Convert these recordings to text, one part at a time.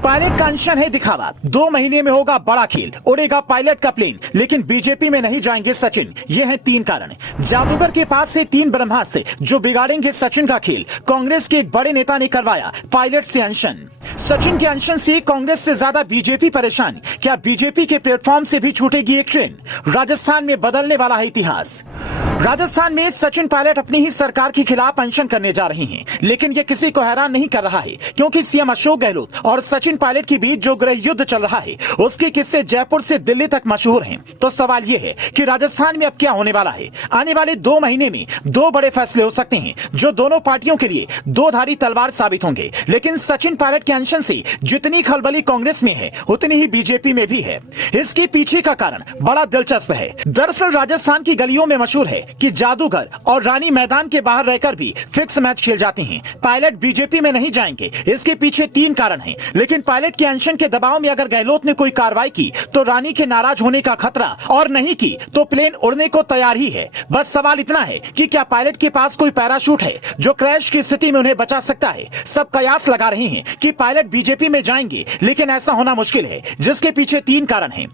Pilot का अनशन है दिखावा, 2 महीने में होगा बड़ा खेल, उड़ेगा पायलट का प्लेन, लेकिन बीजेपी में नहीं जाएंगे सचिन। ये हैं 3 कारण। जादूगर के पास से 3 ब्रह्मास्त्र जो बिगाड़ेंगे सचिन का खेल। कांग्रेस के एक बड़े नेता ने करवाया पायलट से अनशन। सचिन के अनशन से कांग्रेस से ज्यादा बीजेपी परेशान। क्या बीजेपी के प्लेटफॉर्म से भी छूटेगी एक ट्रेन? राजस्थान में बदलने वाला है इतिहास। राजस्थान में सचिन पायलट अपनी ही सरकार के खिलाफ अनशन करने जा रहे हैं, लेकिन यह किसी को हैरान नहीं कर रहा है, क्योंकि सीएम अशोक गहलोत और सचिन पायलट के बीच जो गृह युद्ध चल रहा है उसके किस्से जयपुर से दिल्ली तक मशहूर हैं। तो सवाल यह है कि राजस्थान में अब क्या होने वाला है। आने वाले 2 महीने में 2 बड़े फैसले हो सकते हैं जो दोनों पार्टियों के लिए 2 धारी तलवार साबित होंगे। लेकिन सचिन पायलट के अनशन से जितनी खलबली कांग्रेस में है उतनी ही बीजेपी में भी है। इसके पीछे का कारण बड़ा दिलचस्प है। दरअसल राजस्थान की गलियों में मशहूर है कि जादूगर और रानी मैदान के बाहर रहकर भी फिक्स मैच खेल जाती हैं। पायलट बीजेपी में नहीं जाएंगे, इसके पीछे 3 कारण हैं। लेकिन पायलट के अनशन के दबाव में अगर गहलोत ने कोई कार्रवाई की तो रानी के नाराज होने का खतरा, और नहीं की तो प्लेन उड़ने को तैयार ही है। बस सवाल इतना है कि क्या पायलट के पास कोई पैराशूट है जो क्रैश की स्थिति में उन्हें बचा सकता है। सब कयास लगा रहे हैं कि पायलट बीजेपी में जाएंगे, लेकिन ऐसा होना मुश्किल है, जिसके पीछे 3 कारण हैं।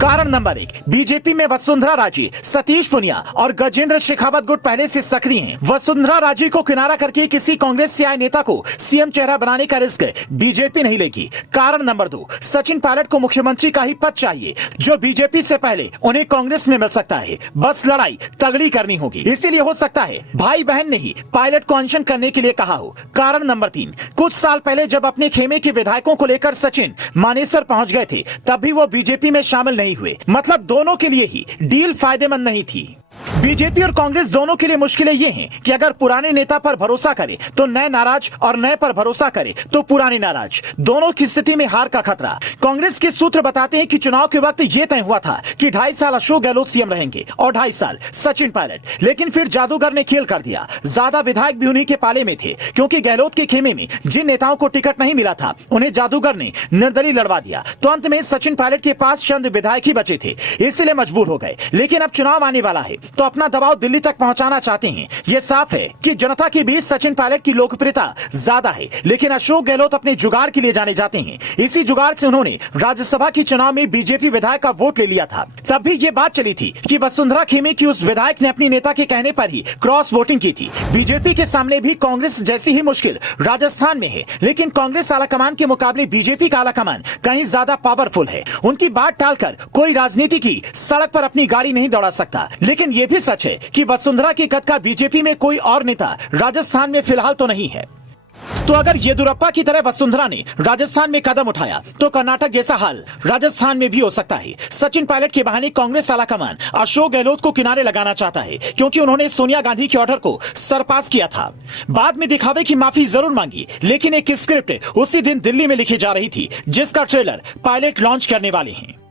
कारण नंबर 1, बीजेपी में वसुंधरा राजे, सतीश पुनिया और गजेंद्र शेखावत गुट पहले से सक्रिय हैं। वसुंधरा राजे को किनारा करके किसी कांग्रेस से आए नेता को सीएम चेहरा बनाने का रिस्क बीजेपी नहीं लेगी। कारण नंबर 2, सचिन पायलट को मुख्यमंत्री का ही पद चाहिए, जो बीजेपी से पहले उन्हें कांग्रेस में मिल सकता है। बस लड़ाई तगड़ी करनी होगी, इसीलिए हो सकता है भाई बहन ने ही पायलट को अनशन करने के लिए कहा हो। कारण नंबर 3, कुछ साल पहले जब अपने खेमे के विधायकों को लेकर सचिन मानेसर पहुंच गए थे, तब भी वो बीजेपी में शामिल नहीं हुए। मतलब दोनों के लिए ही डील फायदेमंद नहीं थी। बीजेपी और कांग्रेस दोनों के लिए मुश्किलें ये हैं कि अगर पुराने नेता पर भरोसा करे तो नए नाराज, और नए पर भरोसा करे तो पुराने नाराज। दोनों की स्थिति में हार का खतरा। कांग्रेस के सूत्र बताते हैं कि चुनाव के वक्त ये तय हुआ था कि 2.5 साल अशोक गहलोत सीएम रहेंगे और 2.5 साल सचिन पायलट। लेकिन फिर जादूगर ने खेल कर दिया। ज्यादा विधायक भी उन्हीं के पाले में थे, क्योंकि गहलोत के खेमे में जिन नेताओं को टिकट नहीं मिला था उन्हें जादूगर ने निर्दलीय लड़वा दिया। तो अंत में सचिन पायलट के पास चंद विधायक ही बचे थे, इसलिए मजबूर हो गए। लेकिन अब चुनाव आने वाला है तो अपना दबाव दिल्ली तक पहुंचाना चाहते हैं। यह साफ है कि जनता के बीच सचिन पायलट की लोकप्रियता ज्यादा है, लेकिन अशोक गहलोत अपने जुगाड़ के लिए जाने जाते हैं। इसी जुगाड़ से उन्होंने राज्यसभा के चुनाव में बीजेपी विधायक का वोट ले लिया था। तब भी यह बात चली थी कि वसुंधरा खेमे की उस विधायक ने अपनी नेता के कहने पर ही क्रॉस वोटिंग की थी। बीजेपी के सामने भी कांग्रेस जैसी ही मुश्किल राजस्थान में है, लेकिन कांग्रेस आलाकमान के मुकाबले बीजेपी का आलाकमान कहीं ज्यादा पावरफुल है। उनकी बात टालकर कोई राजनीति की सड़क पर अपनी गाड़ी नहीं दौड़ा सकता। लेकिन यह भी सच है कि वसुंधरा की कद का बीजेपी में कोई और नेता राजस्थान में फिलहाल तो नहीं है। तो अगर येदुरप्पा की तरह वसुंधरा ने राजस्थान में कदम उठाया तो कर्नाटक जैसा हाल राजस्थान में भी हो सकता है। सचिन पायलट के बहाने कांग्रेस आलाकमान अशोक गहलोत को किनारे लगाना चाहता है, क्योंकि उन्होंने सोनिया गांधी के ऑर्डर को सरपास किया था। बाद में दिखावे की माफी जरूर मांगी, लेकिन एक स्क्रिप्ट उसी दिन दिल्ली में लिखी जा रही थी, जिसका ट्रेलर पायलट लॉन्च करने वाले हैं।